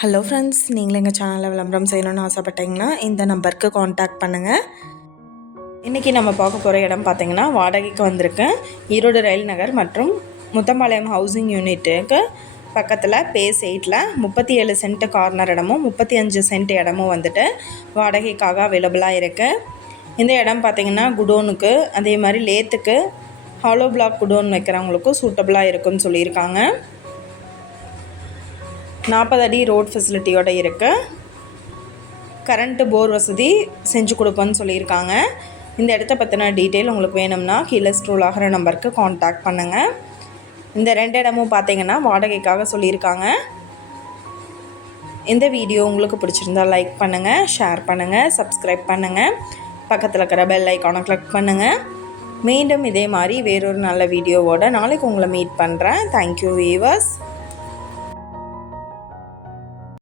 Hello friends நீங்களும் எங்கள் சேனலில் விளம்பரம் செய்யணும்னு ஆசைப்பட்டீங்கன்னா இந்த நம்பருக்கு காண்டாக்ட் பண்ணுங்கள் இன்றைக்கி நம்ம பார்க்க போகிற இடம் பார்த்திங்கன்னா வாடகைக்கு வந்திருக்கேன். ஈரோடு ரயில் நகர் மற்றும் முத்தம்பாளையம் ஹவுசிங் யூனிட்டுக்கு பக்கத்தில் பேஸ் எயிட்டில் முப்பத்தி ஏழு சென்ட் கார்னர் இடமும் முப்பத்தி அஞ்சு சென்ட் இடமும் வந்துட்டு வாடகைக்காக அவைலபிளாக இருக்குது இந்த இடம் பார்த்தீங்கன்னா குடோனுக்கு அதே மாதிரி லேத்துக்கு ஹாலோ பிளாக் குடோன் வைக்கிறவங்களுக்கும் சூட்டபுளாக இருக்குன்னு சொல்லியிருக்காங்க. நாற்பது அடி ரோட் ஃபெசிலிட்டியோடு இருக்குது கரண்ட்டு போர் வசதி செஞ்சு கொடுப்போன்னு சொல்லியிருக்காங்க. இந்த இடத்த பற்றின டீட்டெயில் உங்களுக்கு வேணும்னா கீழே ஸ்ட்ரோல் ஆகிற நம்பருக்கு காண்டாக்ட் பண்ணுங்கள் இந்த ரெண்டு இடமும் பார்த்தீங்கன்னா வாடகைக்காக சொல்லியிருக்காங்க. இந்த வீடியோ உங்களுக்கு பிடிச்சிருந்தா லைக் பண்ணுங்கள் ஷேர் பண்ணுங்கள் சப்ஸ்கிரைப் பண்ணுங்கள் பக்கத்தில் இருக்கிற பெல் ஐக்கானை கிளிக் பண்ணுங்கள் மீண்டும் இதே மாதிரி வேறொரு நல்ல வீடியோவோட நாளைக்கு உங்களை மீட் பண்ணுறேன் தேங்க்யூ வீவர்ஸ்